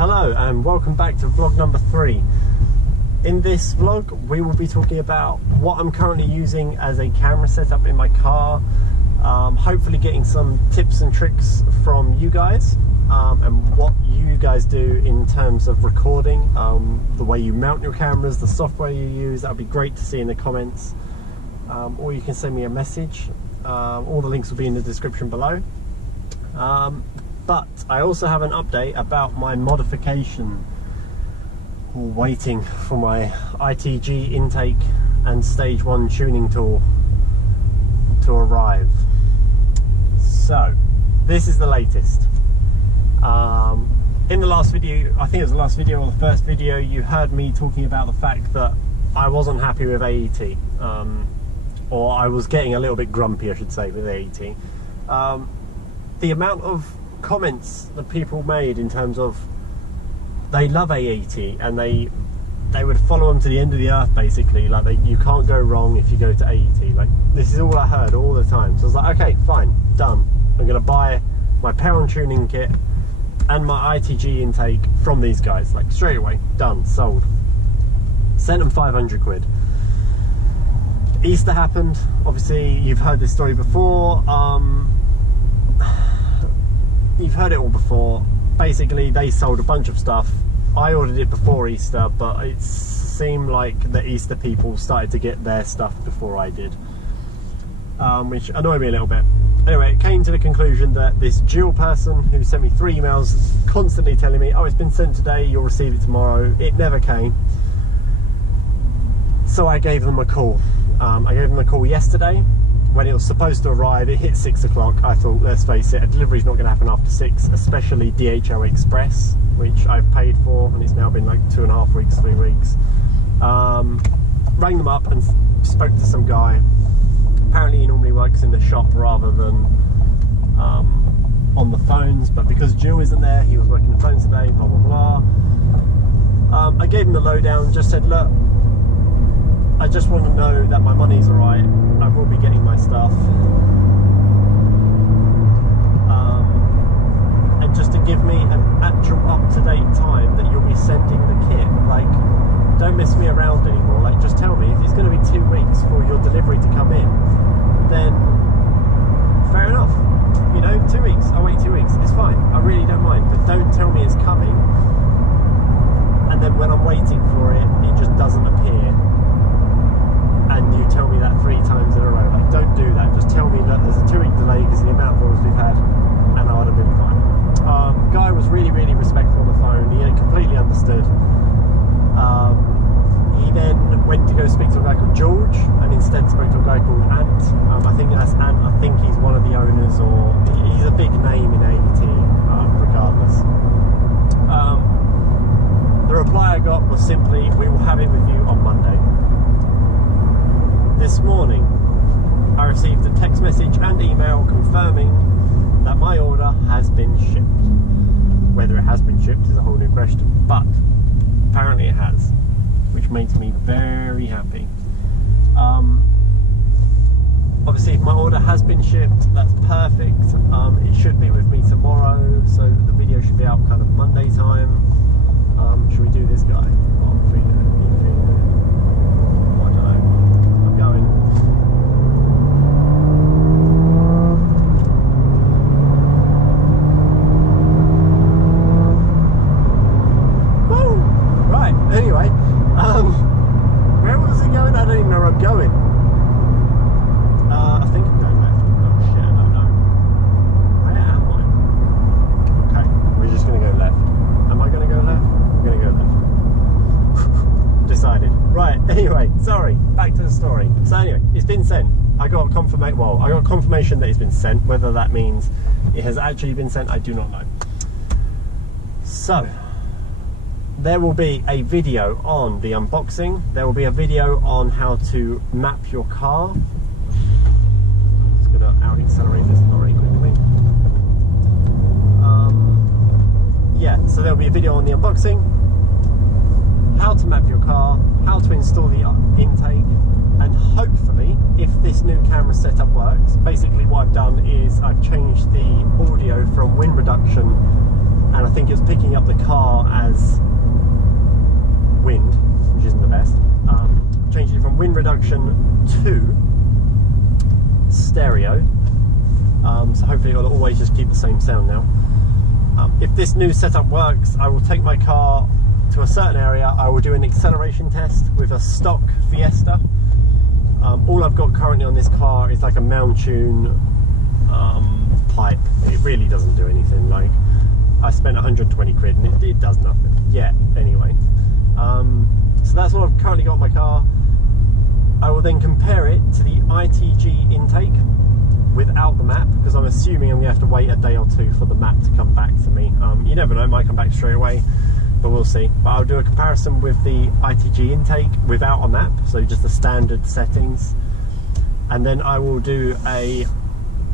Hello and welcome back to vlog number 3. In this vlog we will be talking about what I'm currently using as a camera setup in my car, hopefully getting some tips and tricks from you guys, and what you guys do in terms of recording, the way you mount your cameras, the software you use. That would be great to see in the comments, or you can send me a message. All the links will be in the description below. But I also have an update about my modification, waiting for my ITG Intake and Stage 1 tuning tool to arrive. So this is the latest. In the last video, I think it was the last video or the first video, you heard me talking about the fact that I wasn't happy with AET, or I was getting a little bit grumpy, I should say, with AET. The amount of comments that people made in terms of they love AET and they would follow them to the end of the earth, basically. Like, you can't go wrong if you go to AET. Like, this is all I heard all the time. So I was like, okay, fine, done. I'm gonna buy my Peron tuning kit and my ITG intake from these guys, like straight away. Done, sold. Sent them 500 quid. Easter happened. Obviously you've heard this story before. You've heard it all before. Basically they sold a bunch of stuff. I ordered it before Easter, but it seemed like the Easter people started to get their stuff before I did, which annoyed me a little bit. Anyway, it came to the conclusion that this dual person who sent me 3 emails constantly telling me, oh, it's been sent today, you'll receive it tomorrow. It never came. So I gave them a call. I gave them a call yesterday when it was supposed to arrive. It hit 6 o'clock. I thought, let's face it, a delivery's not going to happen after 6, especially DHL Express, which I've paid for, and it's now been like 2.5 weeks, 3 weeks. Rang them up and spoke to some guy. Apparently he normally works in the shop rather than on the phones, but because Jill isn't there, he was working the phones today, blah blah blah. I gave him the lowdown, just said, look, I just want to know that my money's alright. I will be getting my stuff. And just to give me an actual up-to-date time that you'll be sending the kit. Like, don't mess me around anymore. Like, just tell me if it's going to be 2 weeks for your delivery to come in, then fair enough. You know, 2 weeks. I'll wait 2 weeks. It's fine. I really don't mind. But don't tell me it's coming, and then when I'm waiting for it, it just doesn't appear. And you tell me that 3 times in a row. Like, don't do that. Just tell me that there's a 2-week delay because of the amount of orders we've had, and I would have been fine. Guy was really, really respectful on the phone. He completely understood. He then went to go speak to a guy called George, and instead spoke to a guy called Ant. I think that's Ant. I think he's one of the owners, or he's a big name in AET, regardless. The reply I got was simply, we will have it with you on Monday. This morning I received a text message and email confirming that my order has been shipped. Whether it has been shipped is a whole new question, but apparently it has, which makes me very happy. Obviously if my order has been shipped, that's perfect. It should be with me tomorrow, so the video should be out kind of Monday time. Should we do this guy? Anyway, where was it going? I don't even know where I'm going. I think I'm going left. Oh shit, I don't know. Where am I? Okay, we're just going to go left. Am I going to go left? I'm going to go left. Decided. Right, anyway, sorry. Back to the story. So anyway, it's been sent. I got confirmation that it's been sent. Whether that means it has actually been sent, I do not know. So there will be a video on the unboxing. There will be a video on how to map your car. I'm just going to out-accelerate this very quickly. Yeah, so there will be a video on the unboxing, how to map your car, how to install the intake, and hopefully, if this new camera setup works, basically what I've done is I've changed the audio from wind reduction and I think it's picking up the car as wind, which isn't the best. Changed it from wind reduction to stereo, so hopefully it'll always just keep the same sound now. If this new setup works, I will take my car to a certain area. I will do an acceleration test with a stock Fiesta. All I've got currently on this car is like a Mountune pipe. It really doesn't do anything. Like, I spent 120 quid and it does nothing yet anyway. So that's all I've currently got on my car. I will then compare it to the ITG Intake without the map, because I'm assuming I'm going to have to wait a day or two for the map to come back to me. You never know, it might come back straight away, but we'll see. But I'll do a comparison with the ITG Intake without a map, so just the standard settings. And then I will do a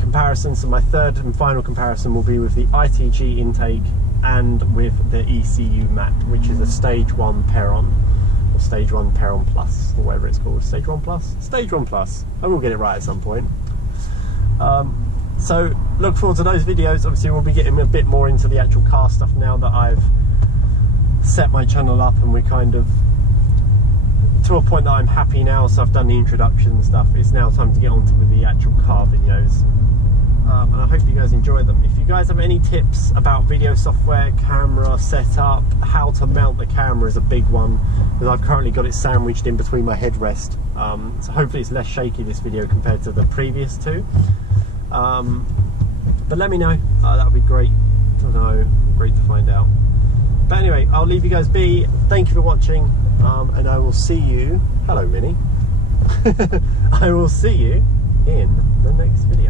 comparison, so my third and final comparison will be with the ITG Intake and with the ECU map, which is a Stage 1 Peron, or Stage 1 Peron Plus, or whatever it's called. Stage 1 Plus? Stage 1 Plus. I will get it right at some point. So look forward to those videos. Obviously we'll be getting a bit more into the actual car stuff now that I've set my channel up and we're kind of to a point that I'm happy now, so I've done the introduction stuff. It's now time to get on to the actual car videos. And I hope you guys enjoy them. If you guys have any tips about video software, camera setup, how to mount the camera is a big one, because I've currently got it sandwiched in between my headrest. So hopefully it's less shaky, this video, compared to the previous two. But let me know, that would be great to know, great to find out. But anyway, I'll leave you guys be. Thank you for watching, and I will see you, hello Minnie, I will see you in the next video.